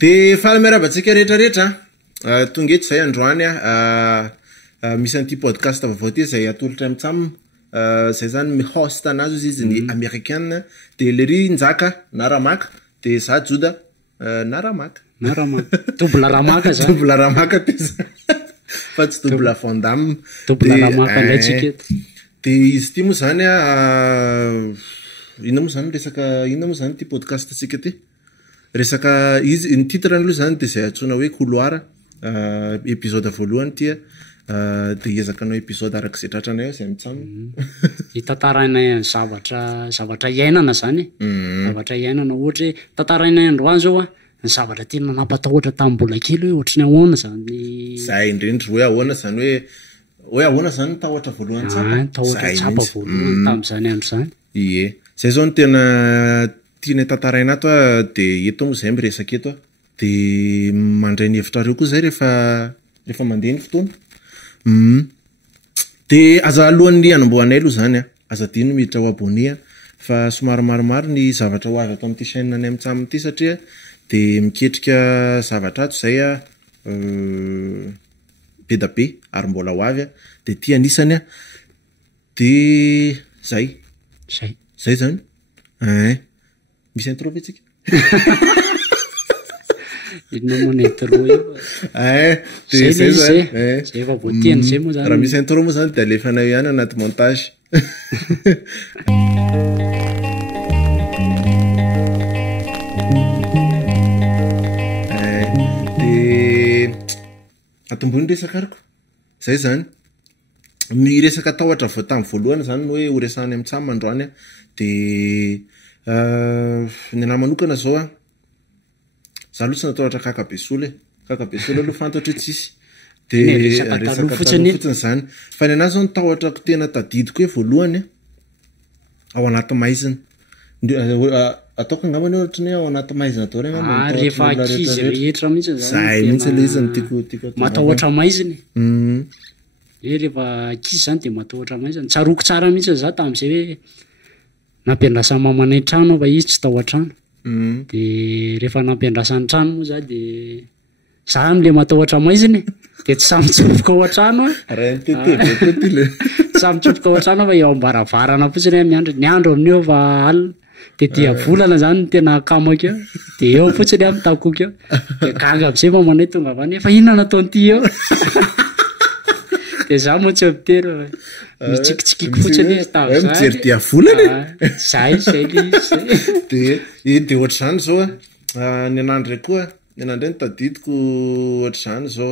De fahalamerabantsika rehetrarehetra tonga eto zay androany misy an'ity podcast vaovao ty zay atolotra amintsamina zay zany mi-host anazy izy ny américaine de lery njaka na ramaka de za joda na ramaka double ramaka zany double ramaka ty fa tsy double fondame double ramaka ndraitsika eto de izy ty moa zany ina moa zany resaka ina moa zany ty podcast tsika ty resaka izy ny titre aloha zany de zay atsona hoe KOLOARA épisode voalohany tia de ezakanao épisode arak'izay tratranay zay mitsamina hitantarainay zavatra iainana zany zavatra iainana ohatra hoe tantarainay androany zao ny zavatra tena nampatahotra tamin'ny mbola kely hoe ohatrany ahoana zany zay indrindra hoe ahoana zany hoe ahoana zany tahotra voalohany tsapa tahotra tsapa voalohany tamin'izany andro zany ie zay zao no tena tianay tantaraina ato de eto moa zay miresaka eto de mandray ny hevitrareo koa zay rehefa mandeha ny fotoana de aza alohan'ny anamboanay aloha zany aza dino miditra ho abonia fa somary maromaro ny zavatra ho avy ato amin'ity chaîne any amintsamina ity satria de miketrika zavatra ato zay be da be ary mbola ho avy de ty anisany de zay zany misy intro vetsika inona intro io de zay zany zay efa voatiany zay moa zany raha misy intro moa zany de alefanao ihany anaty montage de atombony resaka ariko zay zany ny resaka tahotra tamy voalohany zany hoe ho resahany amintsamina androany de ny anahy manokana zao za aloha tsy natahotra kakabesola aloha fantatra hoe tsisy de resaka taloha fotsiny zany fa ny anazy zao ny tahotrako tena tadidiko hoe voalohany ao anaty maizina ataoko angambany ohatra ny ao anaty maizina atao rehefa akizy rehetra mihitsy zay mihitsy le izy tiako matahotra maiziny rehefa akizy zany de matahotra maiziny tsaroko tsara mihitsy za tam'izay hoe nampiandrasany mamanay trano fa izy tsy tao an-trano de rehefa nampiandrasany trano moa za de za amle matahotra maiziny de tsy samitsofoka ao an-trano samitsofoka ao an-trano fa eo ambaravarana fotsiny miandro ny andro amin'io fa alina de dia volana zany ny tena akamako eo de eo fotsiny amin'ny takoky eo de gaga am'izay mamanay tonga avany efa inona nataon'ity eo de za moa tsy amitery mitsikitsikiko fotsiny mijery dia volany zay de ohatra zany zao ny anandro ray koa ny anandray ny tadidiko ohatra zany zao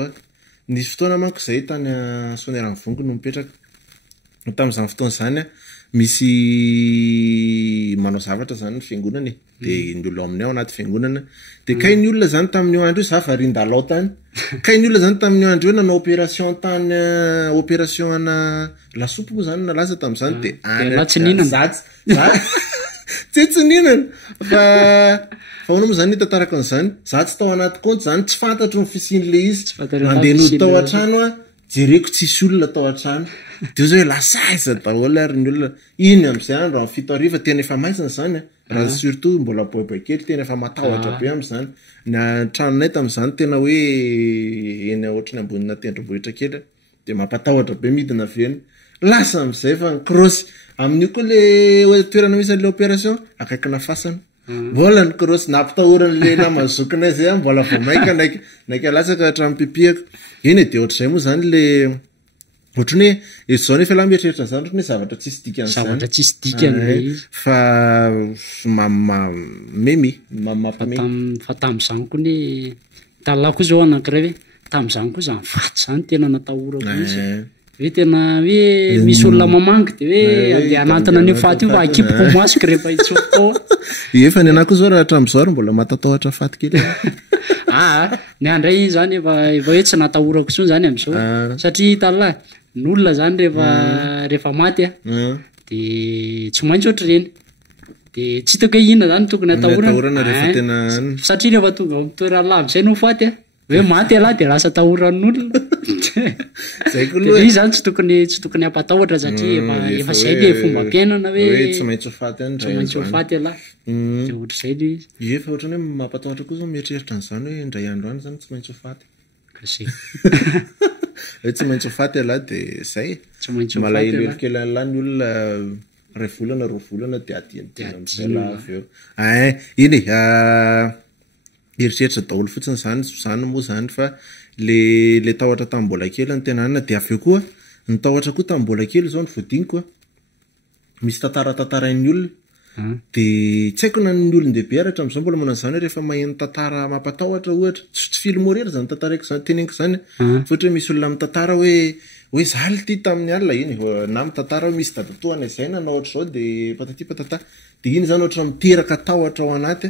nisy fotoana manko zay tany sonerany vongo no mipetraka tam'izany fotoana zany misy manao zavatra zany ny fiangonana de ny olo aminay ao anaty fiangonana de kai ny olona zany tamin'io andro io za varindalao tany kai ny olona zany tamin'io andro io nanao opération tany opération ana lasopy moa zany nalaza tam'izany de tsy ninana fa fahoana moa zany tantaraka an'izany za tsy tao anaty compte zany tsy fantatro ny fisin'le izy mandeha nody tao an-trano jereko tsisy olona tao an-trano de zao hoe lasaiza daholo ary ny olona iny am'izay andro amin'ny 7 ariva tena efa maizina zany raha surtout mbola boiboy kely tena efa matahotra be am'izany na tranonay tam'izany tena hoe eny ohatrany ambonina tendrombohitra kely de mampatahotra be midina aveny lasa am'izay fa ny crossy amin'io koa le toerana misy an'le opération akaikina fasana mbola ny crossy nampitahoran'le namazokinay zay mbola vo maika naika lasaka hatrampipihako eny de ohatr'izay moa zany le ohatrany hoe zao nefa la mietreritra zany ohatrany hoe zavatra tsisy dikany fa meme fa tam'izany koa ny talala koa zao anankiray hoe tam'izany koa zany faty zany tena natahorako izy hoe tena hoe misy olona mamangy de hoe andeha anatina an'io faty io fa akipoko masoko rehefa itsofoko efa ny anahy koa zao raha hatram'izao ary mbola matatahotra faty kely ny andray zany efa hoe tsy natahorako tsony zany am'izao satria talala ny olona zany rehefa maty de tsy maintsy ohatra reny de tsy hitako hoe inona zany tokony atahorana rehefa tena satria rehefa tonga amin'ny toerana lavy zay no faty hoe maty alahy de lasa tahoran'olona izy zany tsy tokony ampatahotra satria efa zay le fomba ampiainana hoe tsy maintsy hofaty any tsy maintsy hofaty alahy de ohatr'izay le izy efa ohatrany hoe mampatahotra koa zao mieritreritra an'izany hoe indray andro any zany tsy maintsy hofaty kasi hoe tsy maintsy hofaty alahy de zay tsy maintsy malahelo kely an'lahy ny olona ray volana roa volana de adinodina am'izay lahy avy eo iny eritreritra daholo fotsiny zany moa zany fa le tahotra tambola kely ny tenanana de avy eo koa ny tahotra koa tambola kely zao ny voadiniko misy tantaratantaran'ny olona de tsy haiko na ny olon-dehibe aratra am'izao mbola manao zany rehefa maheno tantara mampatahotra ohatra tsy filmorery zany tantaraiko zany teneniko zany foatra hoe misy olona mitantara hoe zaly ty tamin'ny alina iny na mitantara hoe misy dadatoana izay nanao ohatra zao de patati patata de iny zany ohatra miteraka tahotra ao anaty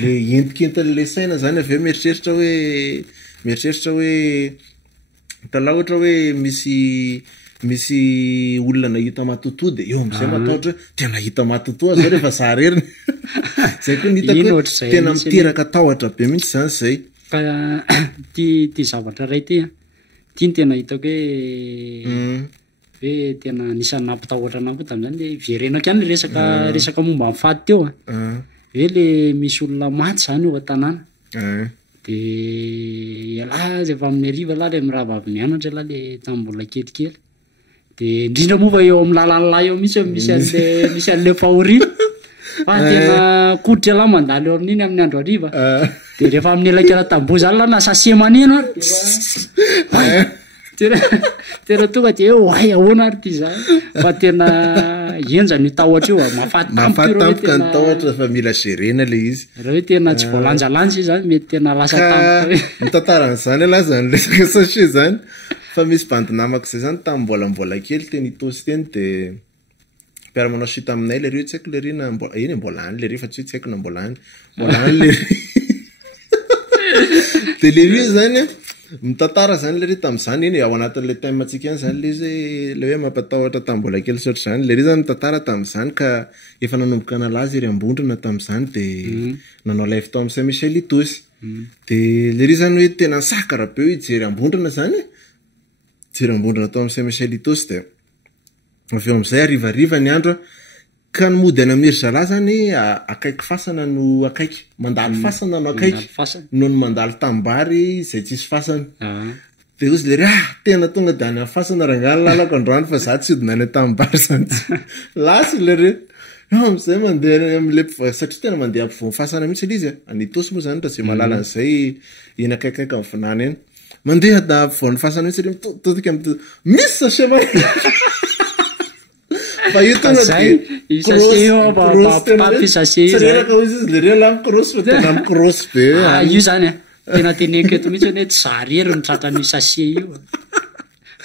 le entikenta'le saina zany avy eo mieritreritra hoe tala ohatra hoe misy olona nahita matotoa de eo am'izay matahotra hoe tena hita matotoa zao rehefa za reriny zay koa nitako hoe tena miteraka tahotra be mihitsy zany zay fa ty zavatra ray ty ny tena hitako hoe tena nisany nampitahotra anako tam'izany le verenako ihany resaka momba mifady teo hoe le misy olona maty zany eo an-tanàna de alahy rehefa amin'ny ariva lahy le mirava avy mianatra lahy le tambola kelikely de indrindra moa fa eo amin'ny lalan'lahy eo mihitsy misy an'le fahoriana fa tena koditra lahy mandalo eo amin'iny amin'ny andro ariva de rehefa amin'ny elakela tamboho zany lahy nasase maneno ary tena tonga de hoe hoay ahoana ary ty zany fa tena enja ny tahotra io mafatampoka ny tahotra fa mila gerena le izy raha hoe tena tsy voalanjalanja izy zany mety tena lasa tampoka mitantaran'izany alahy zany resaka sachet zany fa misy bandinamako zay zany tamimbolambola kely teny itosy teny de mpiara-manao sita aminay le ry tsy haiko le ry na iny mbola any le ry fa tsy haiko na mbola any le ry de le ry zany mitantara zany le ry tam'izany iny ao anatin'le time atsika any zany le izy le hoe mampatahotra tambola kely sotra zany le ry zany mitantara tam'izany ka efa nanomboka nalaza iry ambondrona tam'izany de nanao live tao am'say Michel itosy de le ry zany hoe tena sakara be ijery ambondrona zany jery ambondrona tao am'say Michel itosy de avy eo am'izay arivariva ny andro ka ny mody any amiry zalahy zany akaiky fasana no akaiky mandalo fasana no akaiky noho ny mandalo tambary zay tsisy fasana de ozy le ry tena tonga de any amin'ny fasana rangany lalako androany fa za tsy odina any tambary zany lasy le ry am'izay mandeha am'le satria tena mandeha ampivoany fasana mihitsy le izy anytosy moa zany raha zay malala an'izay iny akaikaiky amin'ny finana eny mandeha da ampivoany fasana mihitsy le mitodika misy sasema fa io tena tsireraka ozy izy le ry ala mikrosy fa tena mikrosy be io zany tena teneko eto mihitsy hoe tsy zarery ny tratran'io sase io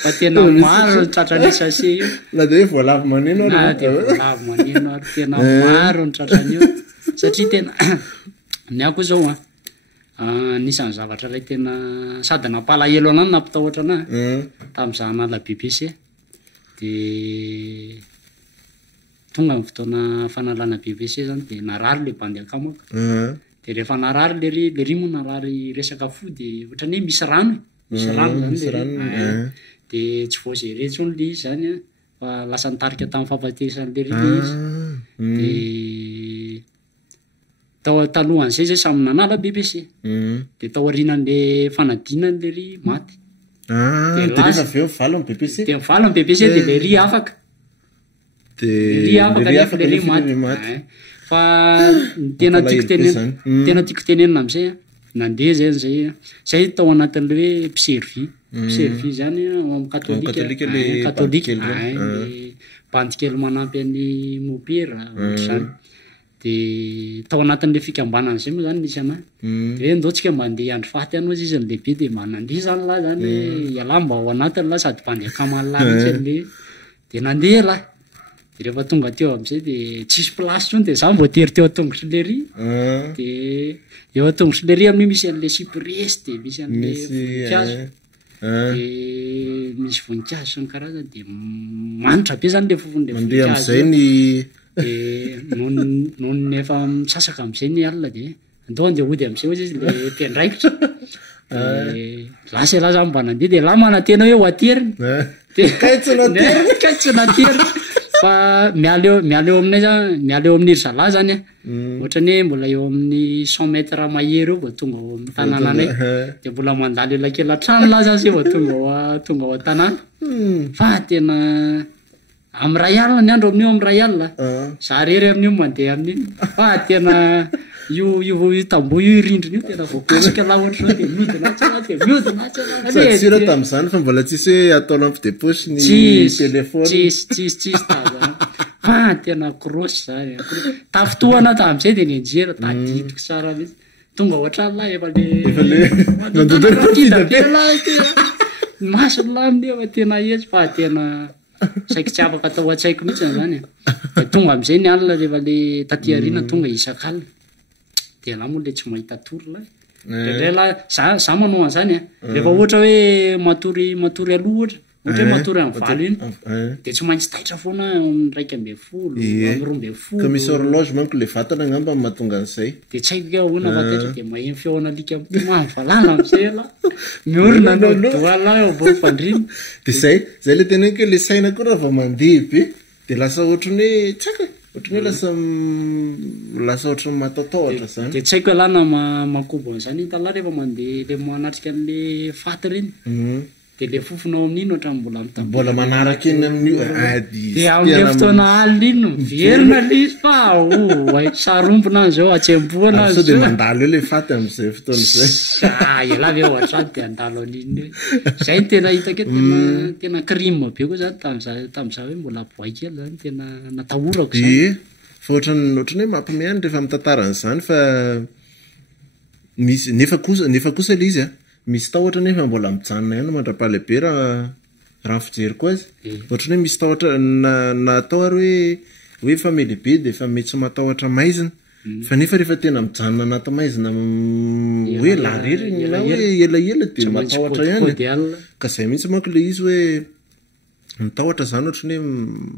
fa tena maro ny tratran'io sase io na de hoe voalavo maneno na de voalavo maneno ary tena maro ny tratran'io satria tena ny ako zao nisan'ny zavatra ray tena sady nampalahelo anany nampitahotra ana tam'izah nala BBC de tonga ny fotoana fanalana BBC zany de narary le bandy akamako de rehefa narary le ry moa narary resaka fo de ohatrany hoe misy rano zany de tsy voazere tsony le izy zany fa lasa nitarika tamin'ny fampatesan'le ry le izy de talohan'izay zay samy nanala BBC de tao aorianan'le fanadinan'le ry maty de rehefa avy eo valo amin'ny BBC de valo amin'ny BBC de le ry afaka ry afaka nefa le ry maty fa tena tiako tenenina am'izay nandeha zay tao anatin'le hoe mpiservy zany amin'ny katolika bandy kely manampy an'ny mopera zany de tao anatin'le fikambanan'izay moa zany nisy anahy de hoe ndao tsika mba andeha andro faty any ozy izy ny lehibe de manandeha zany lahy zany hoe ialahy mba ao anatiny lahy sady mpandeha akamany lahy mihitsy le de nandeha lahy de rehefa tonga teo am'izay de tsisy plasy tsony de za mboatery teo atongotry le ry de eo atongotry le ry amin'io misy an'le cypress de misy an'le voninkazo de misy voninkazo sy ny karazany de manitra be zany le fofon'le mandeha am'izay ny de noho ny efa misasaka am'izay ny alina de andao andeha hody am'izay ozy izy le mpiandraikitra lasa la za mba nandeha de la manantena hoe ho ateriny kaitsy tsy nateriny fa miala eo aminay zany miala eo amin'ny ry zala zany ohatrany hoe mbola eo amin'ny 100 metre mahery eo vao tonga ao amin'ny tanànanay de mbola mandalo elakela trano la za zay vao tonga ao an-tanàna fa tena amy ray alina ny andro amin'io amy ray alina za rery amin'io mandeha amin'iny fa tena io tamboho io irindriny io tena voakasika la ohatra zao de miodina tam'izany fa mbola tsisy hoe atao lampe de poche ny telefony tsisy fa tena cross zany tafotoana tam'izay de nienjera tadidiko tsara mihitsy tonga ohatrany la efa le masony la amin'ny efa tena ezy fa tena saika tsy afaka atao an-tsaiko mihitsy zany de tonga am'izay ny alina rehefa le taty arina tonga isak-alina de la moa le tsy mahita tory la la za manao an'izany rehefa ohatra hoe matory aloha ohatra hoe matory amin'ny valo iny de tsy maintsy taitra foana raika ambe folo amy 12 ka misy horloge manko le vatana ngamba mahatonga an'izay de tsy haiko ahoana va taitra de mahemy feona alika valala am'izay la miorina anao doala eo avao fandrina de zay le tena hoe le saina koa raha vao mandeha be de lasa ohatrany hoe tsaka ohatrany hoe lasa ohatrany matataotra zany de tsy haiko hoe lana makobo an'izany tala rehefa mandeha le manatrika an'le faty reny de le fofonao amin'iny ohatrany mbola manaraka iny amin'io de am'le fotoana alina iny miverina lizy fa sarombona zao atsemboana sao de mandalo eo le faty am'izay fotoana zay ela ve ohatrany de andalo an'iny zay tena hitake tena crime be koa zany tam'izah hoe mbola boay kely zany tena natahorako zany fa ohatrany hoe mampimehany rehefa mitantara an'izany fa misy nefa kosa le izy misy tahotra nefa mbola mijanona ihany mandra-pahalehibe raha fijeriko azy ohatrany hoe misy tahotra natao ary hoe famely lehibe de fa mety tsy matahotra maizina fa nefa rehefa tena mijanona anaty maizina hoe larery na hoe elaela de matahotra ihany ka zay mihitsy manko le izy hoe mitahotra zany ohatrany hoe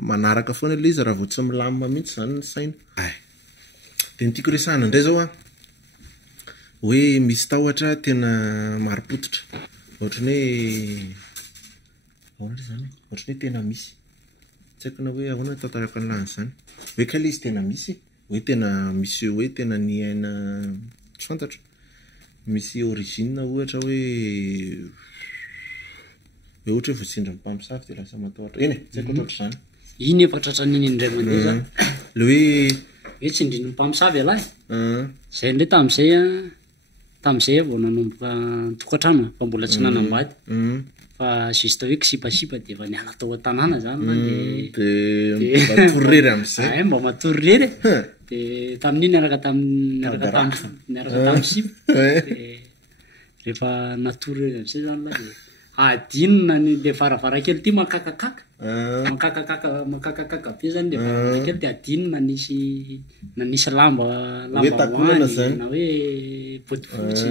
manaraka foana le izy raha vao tsy milamina mihitsy zany ny saina de nytiako resahana indray zao hoe misy tahotra tena marim-pototra ohatrany hoe tena misy tsy haiko na hoe ahoana tantaraka an'lany zany hoe ka le izy tena misy hoe tena misy hoe tena ny aina tsy fantatra misy origine ohatra hoe ohatra hoe voatsindry ny mpamosavy de lasa matahotra eny tsy haiko ohatratra zany iny efa tratran'iny indray mandeha zany le hoe tsindriny mpamosavy alahy zay ndray tam'izay vao nanomboka tokantrano fa mbola tsy nanambady fa juste hoe kisipasipa de efa niala tao an-tanàna zany de matory rery am'izay mba matory rery de tamin'iny niaraka tam'y sipa de rehefa natory rery am'izay zany la de adinina le varavarakely ty makakakaka be zany le varavarakely de adinina nanisy lamba hoany na hoe botifotsy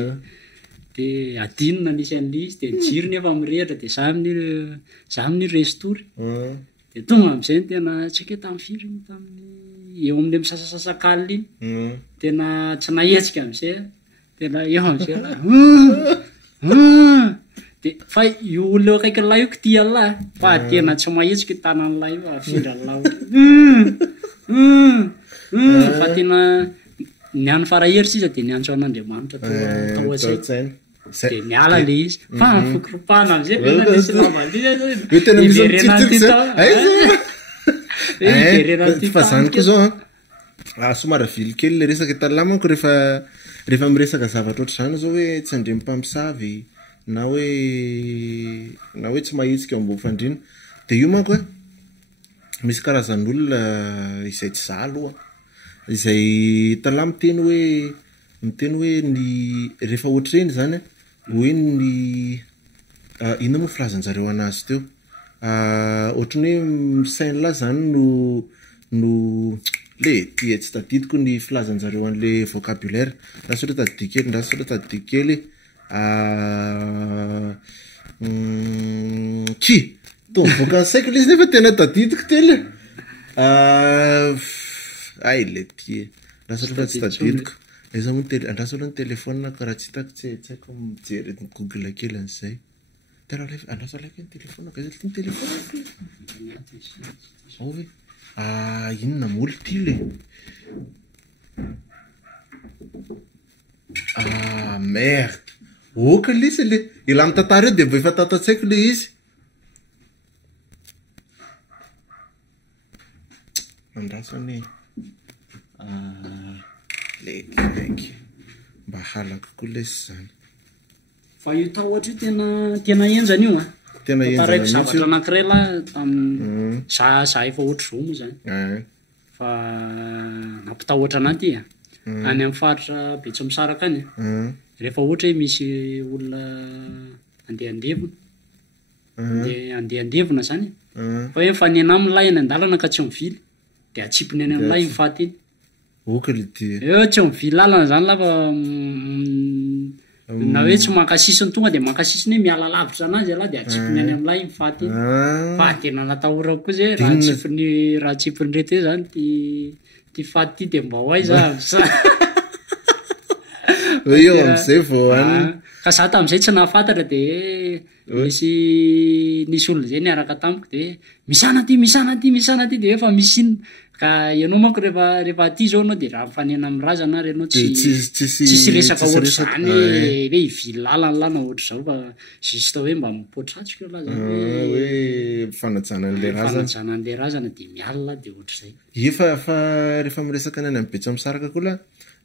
de adinina nisy an'le izy de jiro nefa mirehatra de za amin'ny restory de tonga am'izay tena tsy haiko hoe tamin'ny firy tamin'ny eo amin'le misasasasak'alina iny tena tsy nahetsika am'izay tena eo am'izay de fa io olona eo akaiky lahy io kitia lahy fa tena tsy mahetsika tanany lahy io afindra lahy fa tena niany farahery sisa de niantso an'Andriamanitra tao an-tsaiko de miala le izy fa fokoropahana am'izay nisy fa zany koa zao somary vily kely le resaka tala manko rehefa miresaka zavatra oatra zany zao hoe tsy andre mpamosavy na hoe tsy mahetsika ambony fandrina de io manko misy karazan'olona izay tsy za aloha izay tala miteny hoe ny rehefa ohatra reny zany hoe ny ina moa filazanjareo anazy teo ohatrany hoe misainla zany no le ty tsy tadidiko ny filazanjareo an'le vocabulaire ndasy tadidi kely ki to mivoaka ny saiko le izy nefa tena tadidiko tely ay le ty lasa tsy tadidiko iza moa andraso aloha ny telefôna karaha tsy hitako tsy haiko mijery google kely an'izay tena andraso alaiky ny telefôna gazety ny telefôna ao hoe inona moly ty le merde oka le izy le ila mitantara eo de mbo efa tatatsaiko le izy andrasany leky mba halako koa lesy zany fa io tahotra io tena enjany io tena taraiko zavatra anankiray la za efa ohatry zo moa zany fa nampitahotra anaty any amin'ny faritra betso misaraka any rehefa ohatra hoe misy olona andehandevona zany fa hoe mifanena amin'ny lay any an-dalana ka tsy mivily de atsipiny any amin'ny lay mifaty iny oka le ty eo tsy mivily lalana zany lafa na hoe tsy mankasisiny tonga de mankasisiny hoe miala lavitra anazy ala de atsipiny any amin'ny lay mifaty iny fa tena natahorako koa zay raha tsipiny rety hoe zany ty faty ty de mba ho aiza eo am'izay voany ka za tam'izay tsy nahafantatra de nisy olona zay niaraka tamiko de misana ty de efa misy iny ka ianao manko rehefa aty zao anao de raha mifanena amin'ny razana ary anao tsisy resaka ohatry zany hoe ivily lalana lana ohatry zao fa juste hoe mba mipotratsika la zany hoe fanajanan'le razana de mialina de ohatry zay fa rehefa miresaka nany amin'ny betsa misaraka koa la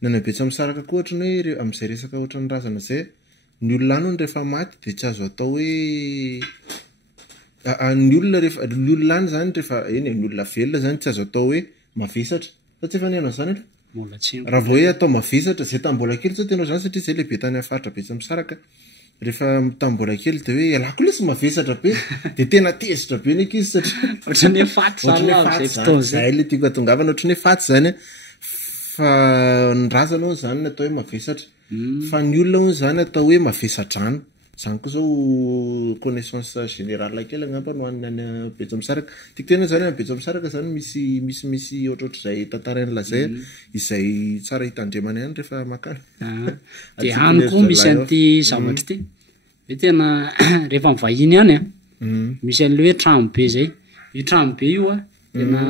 nany betsa misaraka koa ohatry ny hoe am'izay resaka ohatry ny razana zay ny olona any ony rehefa maty de tsy azo atao hoe ny olona any zany rehefa eny ny olona velona zany tsy azo atao hoe mavesatra fa tsy efa nianao zany raha vao hoe atao mavesatra zay tambola kely zao tenao zany satria zay le be tany amin'ny faritra betsa misaraka rehefa tambola kely de hoe alako lesy mavesatra be de tena tezitra be neky izy satriaohatrany hoe faty zay le tiako atongavana ohatrany hoe faty zany fa ny razana on zany atao hoe mavesatra fa ny olona on zany atao hoe mavesadrano zany koa zao connaissance générale kely agnampa no any any betsa misaraka tiako tena zany betsa misaraka zany misy ohatrohatr'izay tantarainy lazay izay tsara hitandremana ihany rehefa makany de any koa misy an'ity zavatra ty hoe tena rehefa mivahiny ihany misy an'le hoe trano be zay io trano be io tena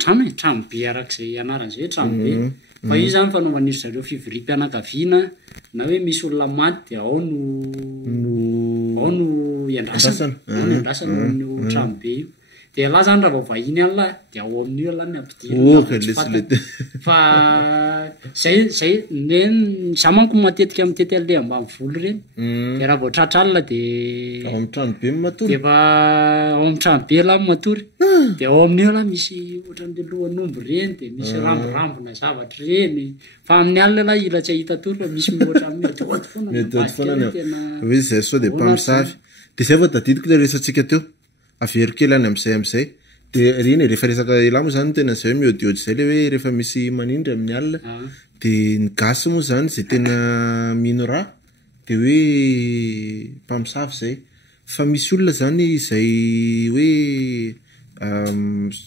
trano be arak'izay anaran'izay hoe trano be fa io zany fanaovan'iry zareo fivirim-pianakaviana na hoe misy olona maty de ao no iandrasana no trano be io de ala zany raha vao vahiny any la de ao amin'io ala ny ampidiry fa zay za manko matetika mitety an'le ambany volo reny de raha vao tratra alina de ao amin'ny trano be matory defa ao amin'ny trano be la matory de ao amin'io ala misy ohatran'le lohan'omby reny de misy ramborambona zavatra reny fa amin'ny alina la ila tsy ahita tory fa misy mihoatra mety foana hoe zay sao de mpamosavy de zay vao tadidiko le resatsika teo avery kely any am'izay de reny rehefa resaka ila moa zany tena zay hoe miodiody zay le hoe rehefa misy manindry amin'ny alina de ny gasy moa zany zay tena mino ra de hoe mpamosavy zay fa misy olona zany izay hoe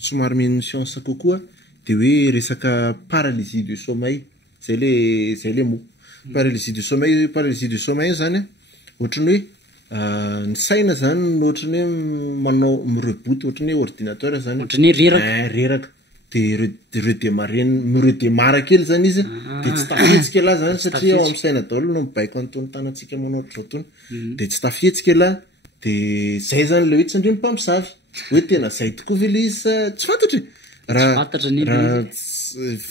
somary mino science kokoa de hoe resaka paralysie du sommeil zay le mo paralysie du sommeil zany ohatrany hoe ny saina zany ohatrany hoe manao mireboty ohatrany hoe ordinateur zany ohatrany reraka de redemara kely zany izy de tsy tafihetsika la zany satria ao amin'ny saina daholo no mibaiko antony tanantsika manao ohatry zao tony de tsy tafihetsika la de zay zany le hoe tsy andreny mpamosavy hoe tena zay tokoa ve le izy tsy fantatry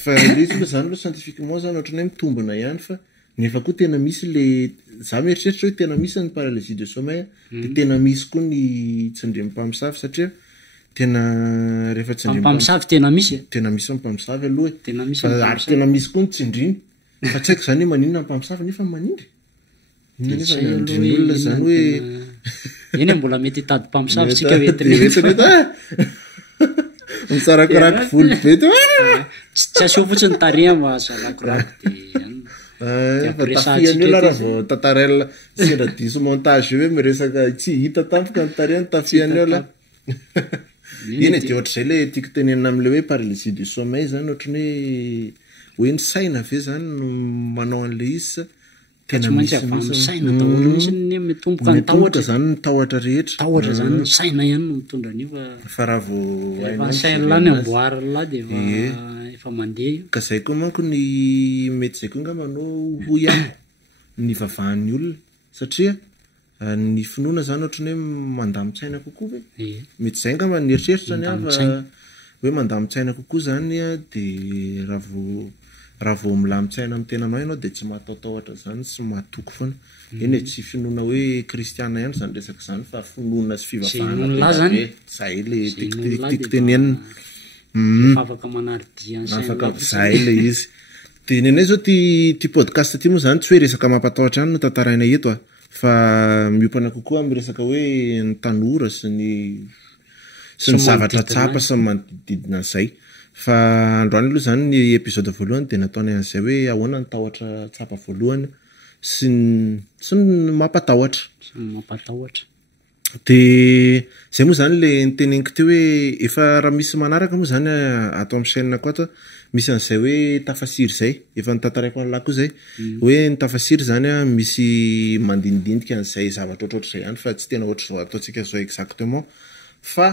fa le izy loa zany loa scientifiquement zany ohatrany hoe mitombona ihany fa nefa koa tena misy le za mieritreritra hoe tena misy ny paralysie de sommeil de tena misy koa ny tsindremy mpamosavy satria tena rehefa mpamosavy tena misy ny mpamosavy aloha ary tena misy koa ny tsindriny fa tsy haiko zany hoe maninona mpamosavy nefa manindry olona zany hoe eny mbola mety hitady mpamosavy tsika misarakorako volo be to tsy aseho fotsiny tarehama zarakorako de tafian'io la raha vao tantarela sendra diso montage hoe miresaka tsy hita tampoka ny tarehany tafian'io la iny de ohatr'izay le tiako tenenina am'le hoe paralysie du sommeil zany ohatrany hoe hoe ny saina ave zany no manao an'le izy sa tena maintsy avy amin'ny saina daholo misy ny mitomboka ny tahotra zany ny tahotra rehetra tahotra zany ny saina ihany no mitondra an'io fa raha fa saina lany amboary lahy de efa mandeha ka zay koa manko ny mety zay koa nga manao ho ihany ny vavahan'ny olona satria ny finoana zany ohatrany hoe mandamitsaina kokoa hoe mety zay nga maneritseritra ny ava hoe mandamitsaina kokoa zany de raha vao milamitsaina amin'ny tenanao ianao de tsy mahataotahotra zany sy mahatoko foana eny tsy finoana hoe kristiana ihany zany resaka zany fa finoana sy fivavahana zay le tiako tenenina afaka manaridia afaka zay le izy de nenay zao ty podcast ty moa zany tsy hoe resaka mampatahotra ihany no tantaraina eto fa miopana kokoa amy resaka hoe ny tanora sy ny zavatra tsapa sy manodidina an'izay fa androany aloha zany ny episode voalohany de nataony an'izay hoe ahoana ny tahotra tsapa voalohany sy ny mampatahotra de zay moa zany le niteneniko teo hoe efa raha misy manaraka moa zany atao amin'ny chaîne ko ato misy an'izay hoe tafasiry zay efa nitantaraiko an'lahy koa zay hoe ny tafasiry zany misy mandinidinitika an'izay zavatra ohatrohatra zay ihany fa tsy tena ohatry zao ataontsika zao exactement fa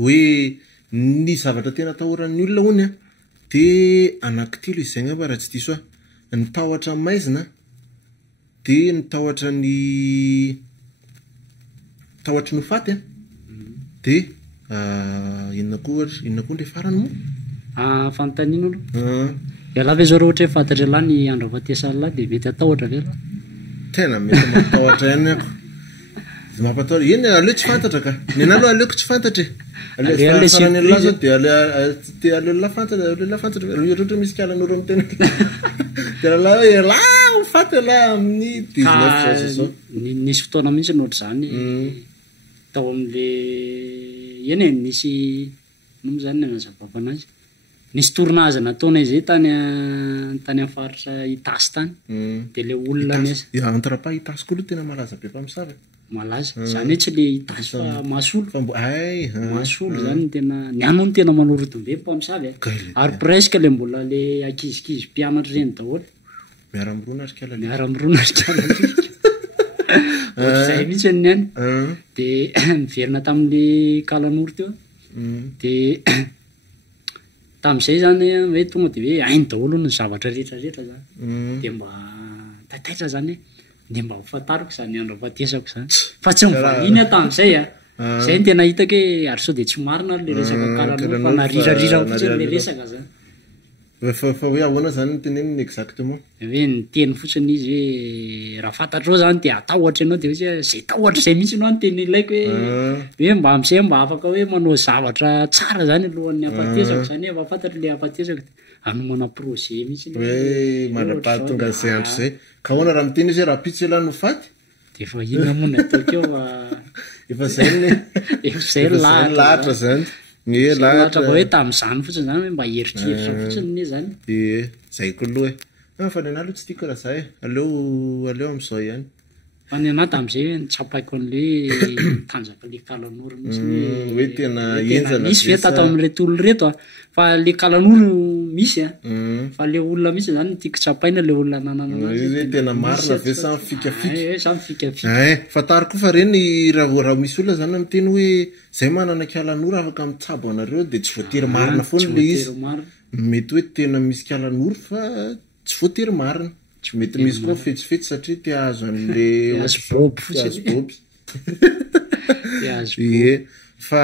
hoe ny zavatra tena tahoran'ny olona hony de anankitelo izy zay ngamba raha tsy diso ny tahotra maizina de ny tahotra ny faty de inona koa ndre farany moa fanontaniana aloha ialahy ve zao raha ohatra hoe fantatra lahy ny andro afatesa lahy de mety atahotra ve lahy tena mety mampatahotra ihany ako mampatahotra eny aleo tsy fantatra ka nena aloha aleoko tsy fantatra farany lahy zao de aleo lahy fantatra ohatrohatra misy kalan'oro amy tena tena lahy hoe lahy faty lahy amin'ny 19 zao nisy fotoana mihitsy nohatra zany tao am'le eny nisy nomo zany nazavavanazy nisy tournazy nataona izay tany amin'ny faritra itasy tany de le olona nesa antrapa itasy koa aloha tena malaza be mpamosavy malaza zany hoe tsy le itasy fa masolo zany tena ny ano ny tena manorotombe mpamosavy ary presque le mbola le akizikizy mpianatra reny daholo miara-mirona ary kala zay mihitsy ny any de miverina tamin'le kalan'oro teo de tam'izay zany hoe tonga de hoe ainy daholo ny zavatra rehetrarehetra zany de mba taitaitra zany de mba hofantariko zany andro afatesako zany fa tsy mivahiny tam'izay zay ny tena hitako hoe ary sao de tsy marina le resaka kalan'oro fa narirarira fotsiny le resaka zany fa hoe ahoana zany ny teneniny exactement hoe ny teny fotsiny izy hoe raha fantatrao zany de atahotra ianao de hoe zay tahotra zay mihitsy anao ny teny ilaiko hoe mba am'izay mba afaka hoe manao zavatra tsara zany alohan'ny afatesako zany efa fantatra le afatesako anomana projet mihitsy hoe mandrapahatonga an'izay andro zay ka ahoana raha miteny izy hoe raha pitsy ela no faty de efa inona moa ny ataokeo efa zay zay lahatra zany lahatra hoe tam'izany fotsiny zany hoe mba heritreritra fotsiny ne zany zay ko aloha fa ny ana aloha tsy tiako raha zay aleo am'izao ihany fa ny ana tam'izay hoe nitsapaiko an'le tanjaka le kalan'oro mihitsy hoe tena enjana misy ve tatao amin'reto olo reto fa le kalan'oro misy fa le olona misy zany tiako tsapaina le olona nanana hoe tena marina ve samy fikafika fatary koa fa reny raha misy olona zany amiteny hoe zay manana kalan'oro afaka mitsabo anareo de tsy voatery marina foana le izy mety hoe tena misy kalan'oro fa tsy voatery marina tsy mety misy koa fetsifetsy satria te azo an'le azoboby fotsiny fa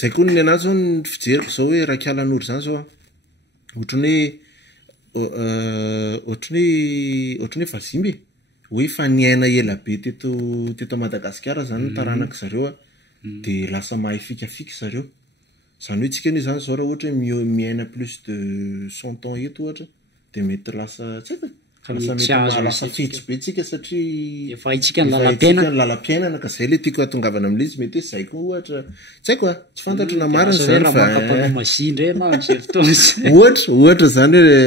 zay koa ny anazy zao ny fijeriko zao hoe raha kalan'oro zany zao ohatrany hoe vazimby hoe fa niaina ela be teto Madagasikara zany ny taranaka zareo de lasa mahay fikafika zareo zany hoe tsika anie zany zao raha ohatra hoe miaina plus de 100 ans eto ohatra de mety lasa tsy haiko lasa fetsy be tsika satria efa itsika ny lalam-piainana ka zay le tiako atongavana am'le izy mety hoe zay koa ohatra tsy haiko tsy fantatro na marina zany ohatra zany hoe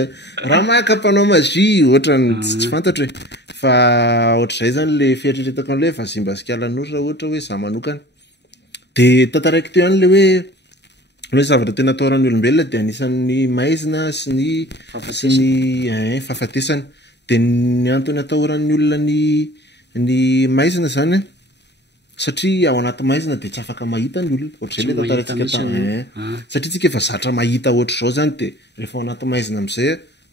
raha mahakapanao magie ohatra tsy fantatro hoe fa ohatra zay zany le fieritrretako an'le vazimba sy kalan'oro raha ohatra hoe za manokana de tantaraiky teo ihany le hoe hoe zavatra tena atao ran'ny olombelona de anisan'ny maizina sy ny fahafatesana de ny antony atao ran'ny olona ny maizina zany satria ao anaty maizina de tsy afaka mahita ny olona ohatr'zay le tantarantsika satria tsika efa zatra mahita ohatr' zao zany de rehefa ao anaty maizina am'izay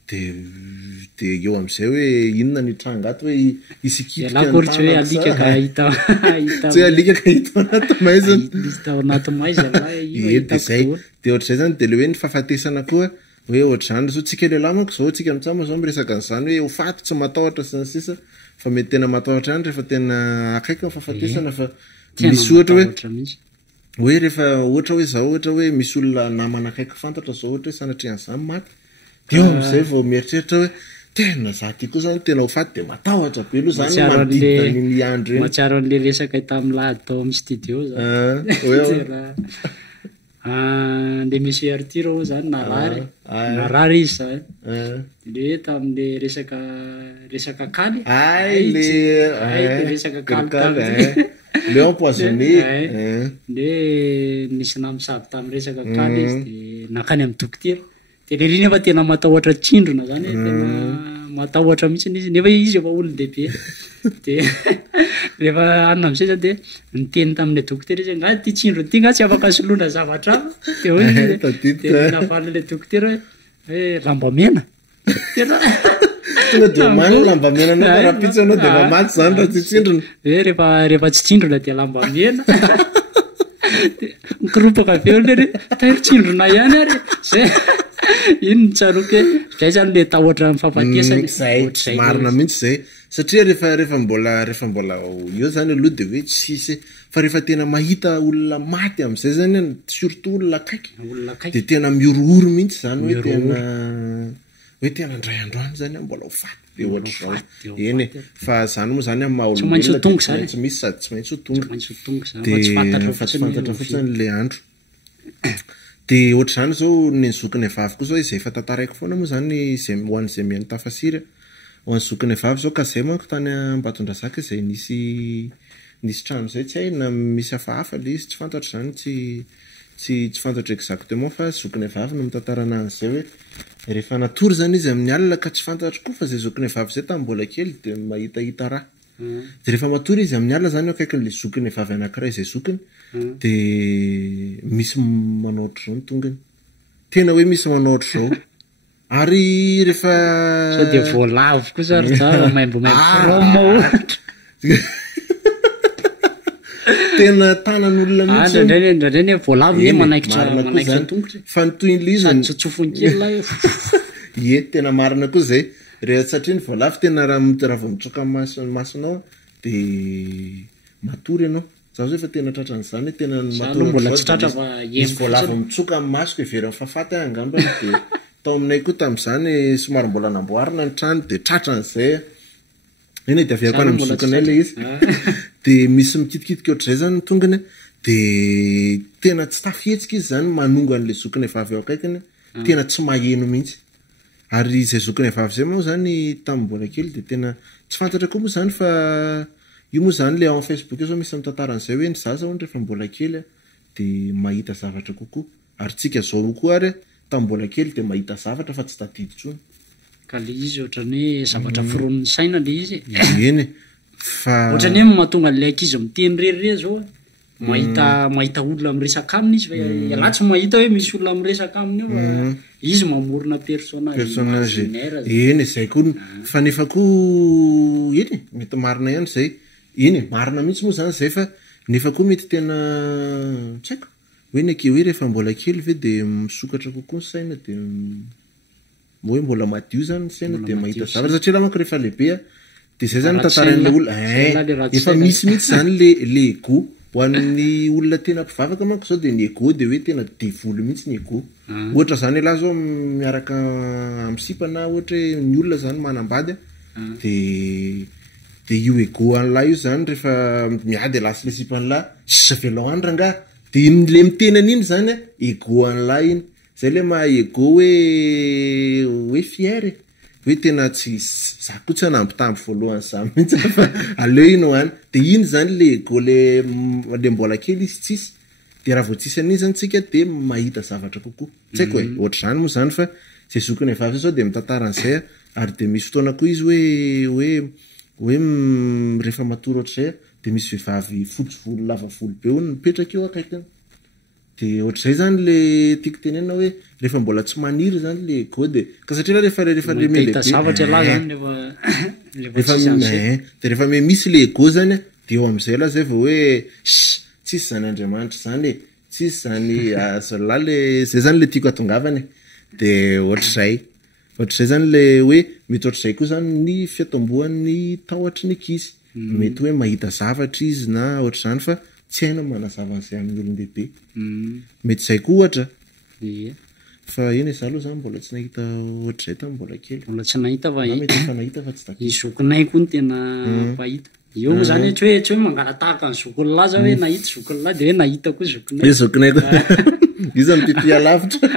de eo am'izay hoe inona ny tranga ato hoe isikitikaohatry hoe alika ka hita tsy hoe alika ka hita anaty maizina ao anaty maizina de zay de ohatr'zay zany de le hoe ny fahafatesana koa hoe ohatr' zany zao tsika lehilahy manko zao tsika mitsama zao miresaka an'izany hoe ho faty tsy matahotra sy ny sisa fa mety tena matahotra ihany rehefa tena akaiky ny fahafatesana fa misy ohatra hoe rehefa ohatra hoe zao ohatra hoe misy olona namana akaiky fantatra zao ohatra hoe sanatrian'izany maty de eo am'izay vao mieritreritra hoe tena za ty koa zany tena ho faty de matahotra be aloha zany manodidina ny andro eny mahatsiaro an'le resaka tam'lahady tao amin'ny studio zany le misy Arthur ao zany narary izy zany de hoe tamin'le resaka kaly resaka kaly le empoisonné de nisy namisady tamin'ny resaka kaly izy de nakany amin'ny dokotera de le riny efa tena matahotra tsindrona zany tena matahotra mihitsy izy nefa izy efa olon dehibe de rehefa anina am'izay zany de niteny tamin'le dokotera izy nga ty tsindrony ty nga tsy afaka soloana zavatra de hoe de navalina le dokotera hoe lambamena tena de mana lambamena anao raha pitsy anao de mamaty zany raha tsy tsindrona hoe rehefa tsy tsindrona de lambamena mikiropaka aveo lery tairo tsindrona ihany ary zay iny nitsaroky zay zany le tahotra mifampatesany zay marina mihitsy zay satria rehefa mbola eo zany aloha de hoe tsisy fa rehefa tena mahita olona maty am'izay zany surtout olona akaiky de tena miorooro mihitsy zany hoe tena ndray androany zany mbola ho faty be ohatra zao eny fa zany moa zany amin'ny mahaolombelona tsy misy sady tsy maintsy ho tonga de fa tsy fantatra fotsiny le andro de ohatra zany zao ny zokiny vavy koa zao izay efa tantaraiko foana moa zany ho an'izay mihaino tafasiry ho an'ny zokiny vavy zao ka zay manko tany Ambatondrazaka izay nisy trano zay tsy hay na misy hafahafa le izy tsy fantatra zany tsy fantatra exactement fa zokiny vavy no mitantarana an'izay hoe rehefa natory zany izy amin'ny alina ka tsy fantatra koa fa zay zokiny vavy zay tamin'ny mbola kely de mahitahita raha de rehefa matory izy amin'ny alina zany akaikin'le zokiny vavy anankiray izay zokiny de misy manaotry zao ny tongany tena hoe misy manaotry zao ary rehefa sao de voalavo koa zary tsara maimbomaimbo tena tanan'olona mihitsyndraindray voalavo ne manaikitra tongotry fa nytoin'le izy tsotsofony kely la tena marina koa zay rehefa satria ny voalavo tena raha vao mitroka masonao de matory ianao za zao efa tena tratran'izany hoe tena mbola tsy tratra fa izy voalavo mitsoka amin'ny masoko everiny fahafaty angambany de tao aminay koa tam'izany somary mbola namboarina ny trano de tratran'izay eny de aviako any mizokanay le izy de misy mikitikitika ohatr'izay zany ny tongany de tena tsy tafihetsika izy zany manonga an'le zokiny vavy eo akaikiny tena tsy maheno mihitsy ary izay zokiny vavy zay moa zany tamin'ny mbola kely de tena tsy fantatra koa moa zany fa io moa zany le ao amin'ny Facebook io zao misy mitantaran'izay hoe ny zaza hono rehefa mbola kely de mahita zavatra kokoa ary tsika zao koa ary tamin'ny mbola kely de mahita zavatra fa tsy tadidy tsony ka le izy ohatrany hoe zavatra firon'ny saina le izy eny fa ohatrany hoe mahatonga le ankizy miteny rerire zao mahita olona miresaka aminy izy fa la tsy mahita hoe misy olona miresaka aminy io izy mamorona personnage eny zay koa fa nefa koa eny mety marina ihany zay eny marina mihitsy moa zany zay fa nefa koa mety tena tsy haiko hoe nake hoe rehefa mbola kely ve de misokatra kokoa ny saina de hoe mbola madio zany ny saina de mahita zavatra satria raha manko rehefa lehibe de zay zany tantaran'le olona efa misy mihitsy zany le ego ho an'ny olona tena mpivavaka manko zao de ny ego de hoe tena devoly mihitsy ny ego ohatra zany elahy zao miaraka amsipana ohatra hoe ny olona zany manambady de io ego an'lahy io zany rehefa miady lasy le sipan'lahy sy velao andra nga de le mitenany iny zany ego an'lahy iny zay le maha ego hoe fiere hoe tena tsy za koa tsy anambitamby voalohany za mihitsy fa aleo iny hoany de iny zany le ego le mbola kely izy tsisy de raha vao tsisy an'iny zany tsika de mahita zavatra kokoa tsy haiko hoe ohatr' zany moa zany fa zay zokony vavy sao de mitantara an'izay ary de misy fotoana koa izy hoe rehefa matory ohatr'izay de misy vehivavy fotsy volo lava volo be ony mipetraka eo akaikiny de ohatr'izay zany le tiako tenena hoe rehefa mbola tsy maniry zany le go de ka satria rehefa mahita zavatra lahy zany de rehefa misy le go zany de eo am'izay lahy zay vao hoe tsisy zany Andriamanitra zany e tsisy zany azolahy le zay zany le tiako atongavany de ohatr'izay zany le hoe mety ohatr'izay koa zany ny fiatombohan'ny tahotra ny ankizy mety hoe mahita zavatra izy na ohatr' zany fa tsy haina manazava an'izay amin'ny olon-dehibe mety zay koa ohatra fa eny izaho aloha zany mbola tsy nahita ohatr'izay tamy mbola kely mbola tsy nahita mety efa nahita fa tsy i zokinay koa ny tena mpahita eo zany tsy hoe mangalatahaka ny zokin'lahy zao hoe nahita zokin'lahy de hoe nahita koa zokinay koa izy mitipia lavitra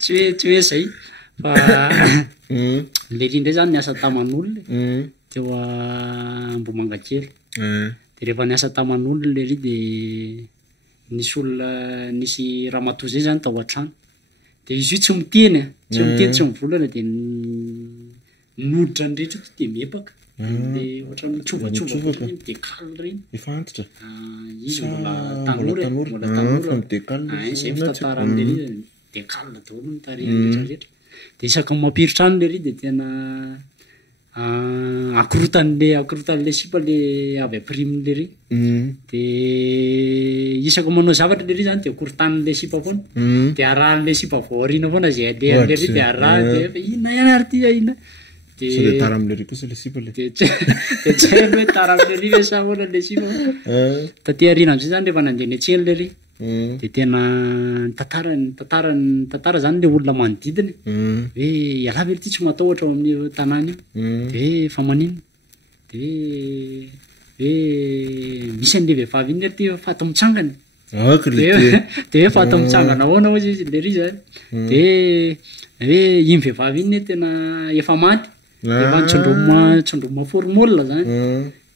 tsy hoe zay fa le ry ndray zany niasa taman'olona teo Ambomangakely de rehefa niasa taman'olona le ry de nisy olona nisy ramatoa zay zany tao an-trano de izy io tsy miteny tsy mivolana de noditra ny rehetra de miepaka de ohatra mitsovatsovaotra de kale reny efa antitra izy mbola tanora zay fitantaran'le ry de kale daholo ny tarehany rehetrarehetra de isaky mampiritra any le ry de tena akorotan'le sipa le avy ampirimin'le ry de isaky manao zavatra le ry zany de akorotan'le sipa foana de arahan'le sipa voariana foana zay alehan'le ry de araha de ina ihany ary ty ina de tara am'le ry kosa le sipa le de tsy haiko hoe tara am'le ry hoe sa hoana le sipa taty arina am'zay zany rehefa nandeha niantsena le ry de tena tantara zany le olona manodidiny hoe iala ve ry ty tsy matahotra ao amin'ny tanàna io de fa manino de hoe misy an'le vehivavy iny ry ty faty mitsangana de hoe faty mitsangana ahoana ozy izy le ry zany de hoe iny vehivavy iny tena efa maty efa tsondroma formole zany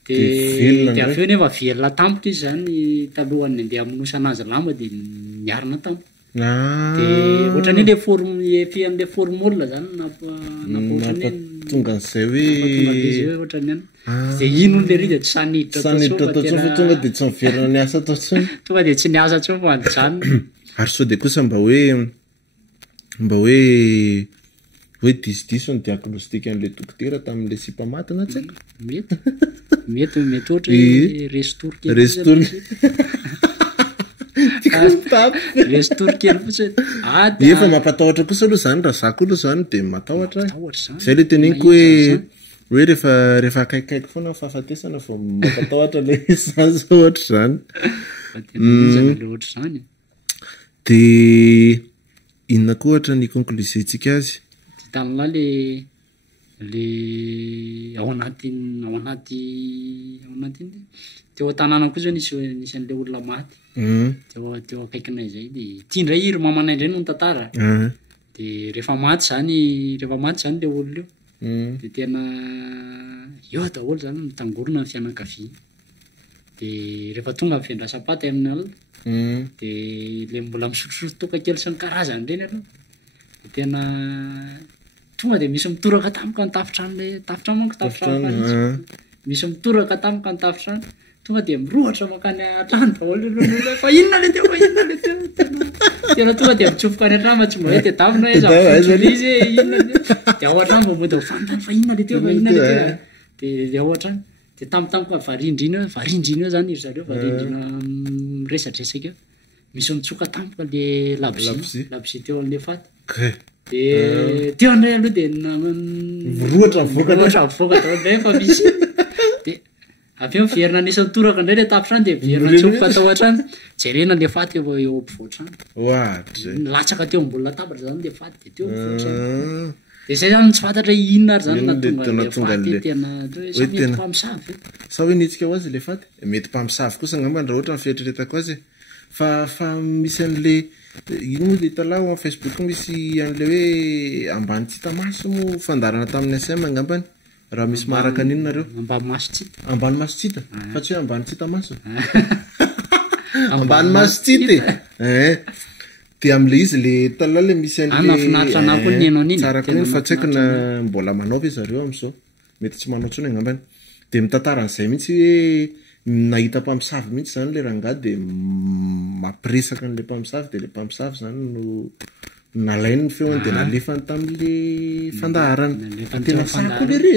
de avy eo nefa velona tampoka izy zany talohany andeha aminosana azy lamba de niarina tampoka de ohatrany le an'le formole zany tonga an'izay hoe ohatrany any de ino le ry de tsy saniditra tonga de tsy miverina niasa tao tsony tonga de tsy niasa tso fa anyjany ary sao de kosa mba hoe diso ny diagnostika an'le dokotera tamin'le sipamaty na tsy mety ohatra hoe restour kely fotsiny efa mampatahotra kosa aloha zany raha zako aloha zany de matahotra zay le teneniko hoe rehefa akaikaiky foana fahafatesana fa mampatahotra le zany zao ohatra zany de inona koa ohatra ny conclusiontsika azy tan'lahy le ao anaty teo an-tanàna koa zao nisy an'le olona maty teo akaikinay zay de tia ndray iry mamanay ndray no tantara de rehefa maty zany le olona io de tena eo daholo zany mitangorona ny fianakavia de rehefa tonga mivendrasapaty amin'ny alina de le mbola misotrosotro toka kely sy ny karazany reny aloha de tena tonga de misy mitoraka tampoka ny tafitrano manko tafitrano misy mitoraka tampoka ny tafitrano tonga de mirohatra makany atrano daholo fa inona le teo tena tonga de mitsofoka any atrano tsy mba hoe tedavina izy inona de ao atrano mba mody fantany fa inona le teo de ao atrano de tampotampoka varindrina eo zany iry zareo varindrina miresadresaka eo misy mitsoka tampoka le labzi teo amin'le faty de teo andray aloha de roatra mivoaka daholo fa misy de avy eo miverina nisy mitoraka indray le tafitrano de miverina tsofoka tao atrano jerena le faty eo ampovoatrano latsaka teo amboly latabatra zany le faty de teo ampovoatrano de zay zany tsy fantatra inona ary zany natonga le faty tena mety mpamosavy sa hoe nitsika ho azy le faty mety mpamosavy kosa ngambany raha ohatra mifieritreretako azy fa misy an'le ino moa de talao amin'ny Facebook misy an'le hoe ambany tsitamaso mo fandarana tamin'ny SM ngambany raha misy maharaka an'ino nareo ambany maso tsita fa tsy hoe ambany tsitamaso ambany masitsity de am'le izy le tala le misy anafinaritra anah koa ny enao an'iny tsara koa fa tsaiko na mbola manao ve zareo am'izao mety tsy manao tsony angambany de mitantara an'izay mihitsy hoe nahita mpamosavy mihitsy zany le rangahy de mampiresaka n'le mpamosavy de le mpamosavy zany no nalainy ny feony de nalefany tam'le fandaharana tena sako le ry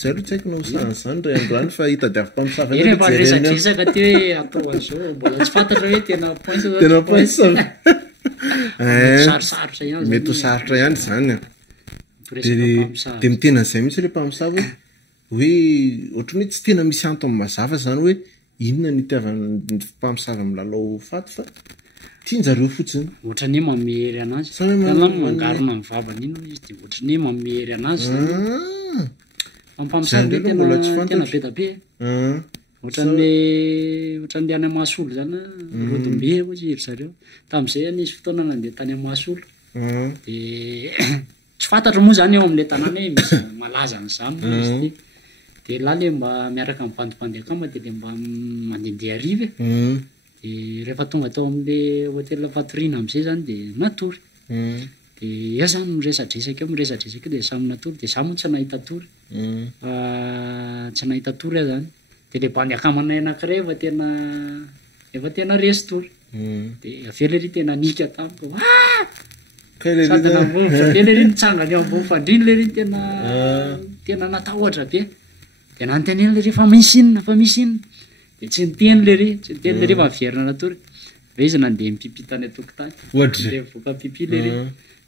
zay aloha tsaiko na hosahany zany ray androany fa hitadiavy mpamosavy rehefa resadresaka ty hoe atao an'izao mbola tsy fantatra hoe tena mpamosavy sarosarotra ihany mety ho sarotra ihany zany de mitena an'izay mihitsy le mpamosavy hoe ohatrany hoe tsy tena misy anto amin'ny mazava zany hoe inona ny itiavany mpamosavy amin'ny lalao faty fa tianjareo fotsiny ohatrany mamery anazy tena mangarona ny vavany ino izy de ohatrany mamery anazy mpampamosavy tena be da be ohatran'le any Amasolo zany rodimbe ozy ery zareo tam'izay any izy fotoana nandeha tany Amasolo de tsy fantatra moa zany eo am'le tanàna hoe misy malaza an'izany izy ty de la le mba miaraka amin'ny bandimbandiakama de le mba mandehandeha ariva de rehefa tonga tao am'le hôtel fatorina am'izay zany de natory de ia zany miresadresaka eo miresadresaka de samy natory de za moa tsy nahita tory tsy nahita tory a zany de le bandiakamanay anankiray efa tena resy tory de avela ry tena nika tamiko sady navovotra be le ry nitsangany eo ambony fandriny le ry tena natahotra be de nanonteny le ry fa misy inona de tsy niteny le ry fa miverina natory ve izy nandeha mipipitany atokotany de mivoaka pipi le ry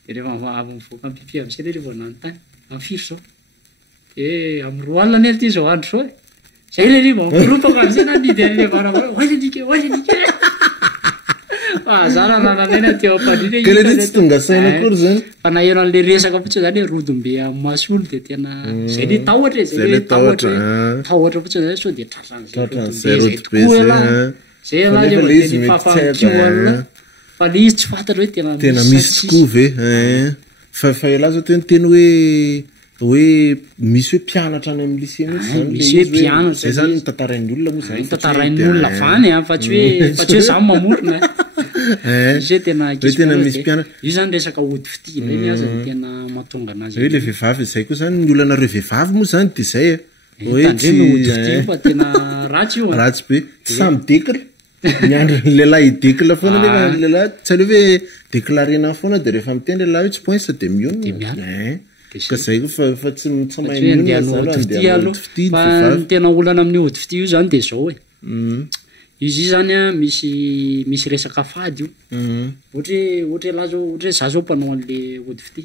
de rehefa avy mivoaka pipi am'izay le ry vao nanontany am'firy zao de amy 2 alina nery ty zao andro zao zay le ry vao miropaka am'izay nanidy an'le varavara oalenike zana nananaina teo ampandriny ka le ry tsy tonga saina akory zany fa naheno an'le resaka fotsiny zany hoe rodombe amin'ny Masolo de tena zay le tahotra zay le tahotra fotsiny zay so de tratran'izay rodombe zay tokoa zay ala le va de nifafankio alina fa le izy tsy fantatra hoe tena misy tokoa ve fa ela zao tena teny hoe misy hoe mpianatra any amin'ny lycée misy hoe mpianatra zay zany tantarain'ny olona moa zany tantarain'ny olona vany fa tsy hoe zany mamorona izy hoe tena misy mpianatra io zany resaka ody fitina iny azy tena mahatonga anazy hoe le vehivavy zay koa zany ny olanareo vehivavy moa zany de zay hoe tsy fa tena ratsy io ratsy be samy dekla miandro ny lehilahy idekla foana nefa ny lehilahy tsy aleo hoe deklarena foana de rehefa miteny lehilahy hoe tsy poinsa de mionona ka zay koa fa tsy mahay mionona tena olana amin'ny ody fity io zany de zao izy io zany misy resaka fady io ohatra za zao mpanao an'le ody fity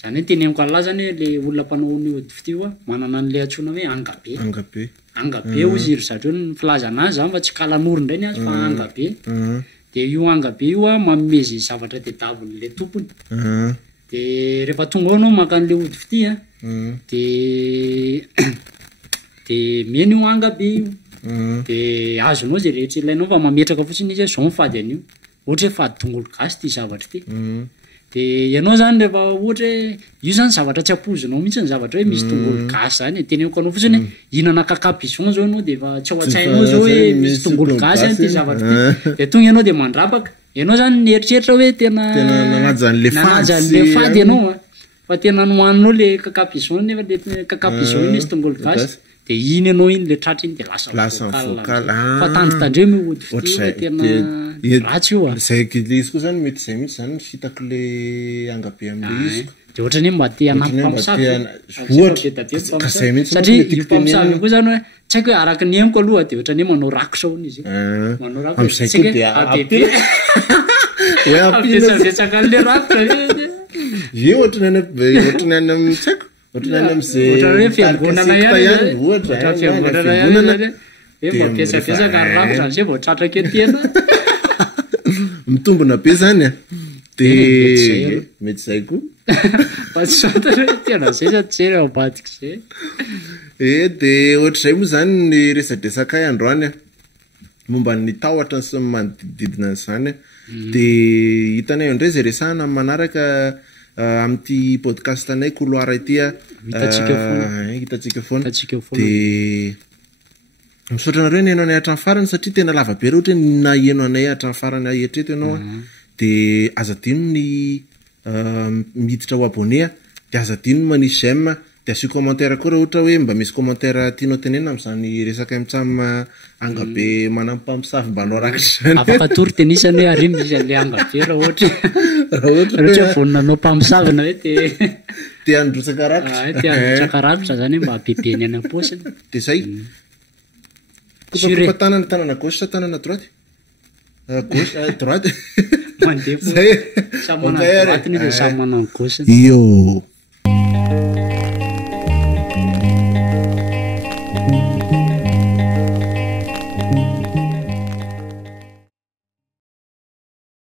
zany hoe teneniko an'la zany le olona mpanao ny ody fity io manana an'le antsona hoe angabe ozy iry zareo ny filaza anazy zany fa tsy kalan'oro indray ny azy fa angabe de io angabe io mamezy zavatra tediavin'le tompony de rehefa tonga ao anao maka an'le ody fity de mena io angabe io de azonao zay rehetra ilainao fa mametraka fotsiny izy zao mifady an'io ohatra hoe fady tongolo gasy ty zavatra ty de ianao zany rehefa ohatra io zany zavatra tsy apozinao mihitsy ny zavatra hoe misy tongolo gasy zany teneniko anao fotsiny hinana kakapison zao anao de efa tsy ao an-tsainao zao hoe misy tongolo gasy any ty zavatra ty de tonga ianao de mandrapaka ianao zany nieritreritra hoe tena nanajan'le fady ianao fa tena nohaninao le kakapison nefa le kakapison iny misy tongolo gasy de iny ianao iny le tratra iny de lasa fa tandrotandremo ody fity tena ratsy io zay le izy koa zany mety zay mihitsy zany fitako le angabe am'le izy de ohatrany hoe mba te anampy mpamosavy satria io mpamosavy koa zany hoe tsy haiko hoe araky ny emiko aloha de ohatrany hoe manao rakosaony izy manao rakosaampiresaka an'le rakotra ie ohatrany any amin'ny tsaiko ohatrany any am'zay fiangonana ihany fiangonana mampiasapesaka ny rakotra zay vao tratrake tena mitombona be zany de mety zay koa fa tsy fantatra hoe tena zay sa tsy zay ambadika zay de ohatr'izay moa zany ny resadresaka androany momba ny tahotra sy manodididina n'izany de hitanay indray zay resahana manaraka am'ty podcast anay KOLOARA ity hitatsika foana de misaotra anareo ny haino anay hatrany farany satria tena lavabe raha ohatra hoe naeno anay hatrany farany ahetreto ianao de azadino ny miditra ho abonné de azadino ny manisy j'aime de asio commentaire koa raha ohatra hoe mba misy commentaire tianao tenena am'zany resaka mitsam angabe manampampisavy mba anao rakitra zany afaka tory tenisany hoe ary misy an'le angabe raha ohatra voninanao mpamosavina hoe te androtsaka rakitra te androtsaka rakitra zany hoe mba bebeny any am-paosiny de zay kopa tanana tanana gauche sa tanana droite gauche droite mandeha samy manana droite ny samy manana gauche io